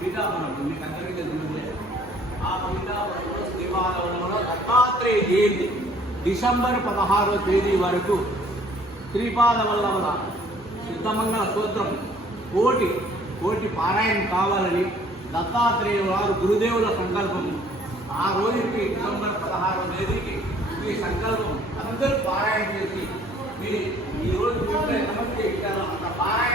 పీఠాపురం మీకు అందరికీ తెలిసిందే ఆ పీఠాపురంలో దేవాలయంలో దత్తాత్రేయ జయంతి డిసెంబర్ పదహారో తేదీ వరకు శ్రీపాద వల్లవల సిద్ధమంగళ స్తోత్రం. కోటి కోటి పారాయణ కావాలని దత్తాత్రేయ వారు గురుదేవుల సంకల్పం. ఆ రోజుకి డిసెంబర్ పదహారో తేదీకి మీ సంకల్పం అందరూ పారాయణ చేసి మీరు ఈ రోజు ఎంతమంది పారాయణ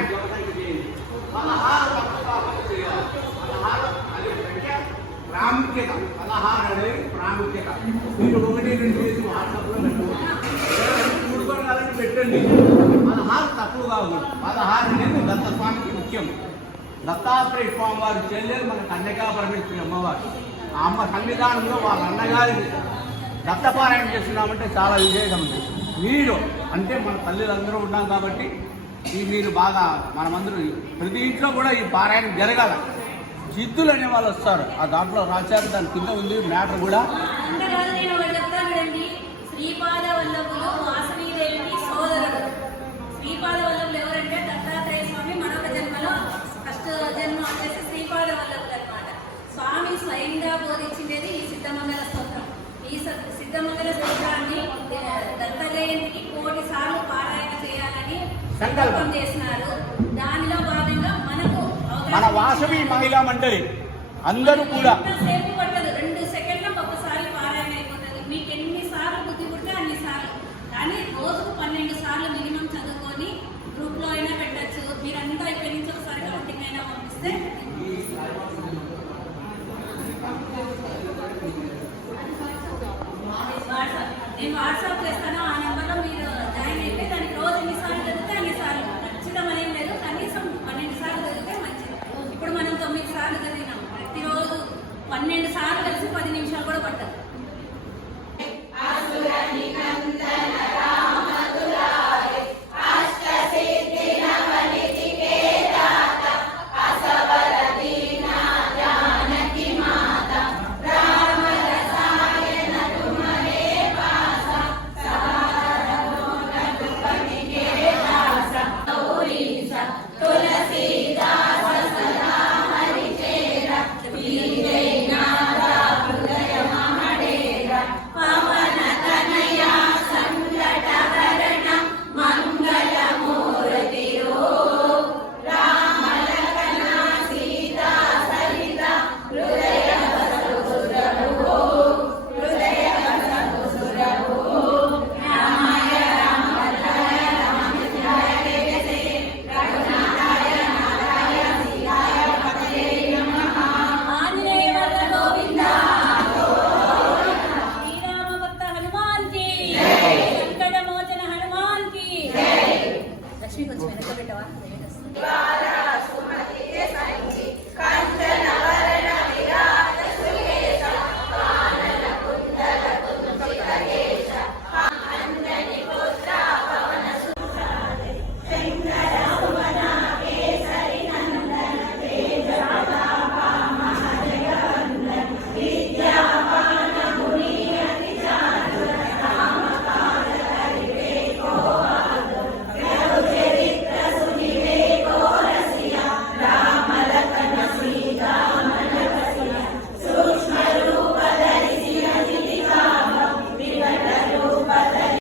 పెట్టండి పదహారు తక్కువగా ఉంది పదహారు అనేది దత్తస్వామికి ముఖ్యం. దత్తాత్రేయ స్వామి వారి చెల్లెలు మన కన్యకా పరమేశ్వరి అమ్మవారు. ఆ అమ్మ సన్నిధానంలో వాళ్ళ అన్నగారి దత్తపారాయణ చేస్తున్నామంటే చాలా విజయం ఉంది మీరు అంటే మన తల్లిదందరూ ఉన్నాం కాబట్టి ఈ మీరు బాగా మనమందరూ ప్రతి ఇంట్లో కూడా ఈ పారాయణ జరగాల. సిద్ధులు అనే వాళ్ళు వస్తారు. ఆ దాంట్లో రాశారు దాని కింద ఉంది మ్యాటర్ కూడా. శ్రీపాద సంకల్పం. చేసినారు. దానిలో భాగంగా మనకు మన వాసవి మహిళా మండలి. అందరూ కూడా. రెండు మీకు ఎన్ని సార్లు అన్ని సార్లు. కానీ రోజుకు పన్నెండు సార్లు చదువుకొని అయినా పెట్టచ్చు. మీరంతా నుంచి ఒకసారి అయినా నేను వాట్సాప్ చేస్తాను పన్నెండు సార్లు చదివితే మంచిది. ఇప్పుడు మనం తొమ్మిది సార్లు చదివినాం ప్రతిరోజు పన్నెండు సార్లు కలిసి పది నిమిషాలు కూడా పట్టదు.